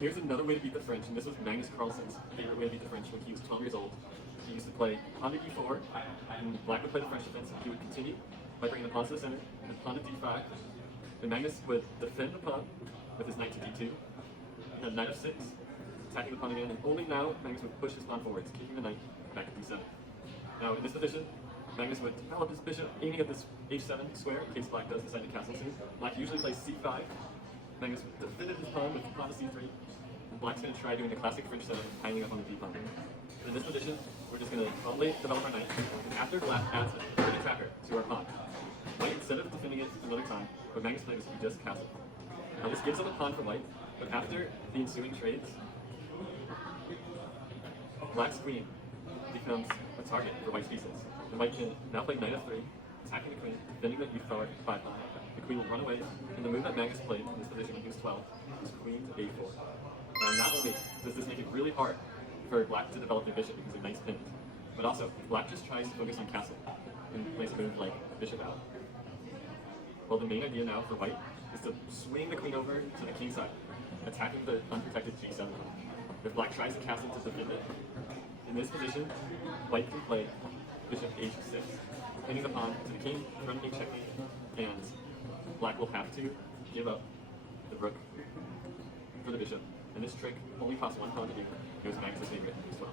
Here's another way to beat the French, and this was Magnus Carlsen's favorite way to beat the French when he was 12 years old. He used to play pawn to d4, and black would play the French defense. He would continue by bringing the pawn to the center, and pawn to d5. And Magnus would defend the pawn with his knight to d2, and knight f6, attacking the pawn again, and only now Magnus would push his pawn forwards, kicking the knight back to d7. Now in this position, Magnus would develop his bishop, aiming at this h7 square in case black does decide to castle soon. Black usually plays c5. Magnus would defend his pawn with the pawn to c3. And black's going to try doing the classic French setup of piling up on the d pawn. In this position, we're just going to calmly develop our knight, and after black adds a pretty tracker to our pawn, white, instead of defending it another time, what Magnus played was he just castled. Now this gives up a pawn for white, but after the ensuing trades, black's queen becomes a target for white's pieces. And white can now play knight f3, attacking the queen, defending the e4 5 pawn. The queen will run away, and the move that Magnus played in this position when he was 12 was queen to a4. Now not only does this make it really hard for black to develop their bishop because the knight's pinned, but also black just tries to focus on castle and plays a move like bishop out. Well, the main idea now for white is to swing the queen over to the king side, attacking the unprotected g7 pawn. If black tries to castle to defend it, in this position, white can play bishop h6, pinning the pawn to the king, threatening checkmate, and black will have to give up the rook for the bishop. And this trick only costs one pawn to do. It was Magnus' favorite as well.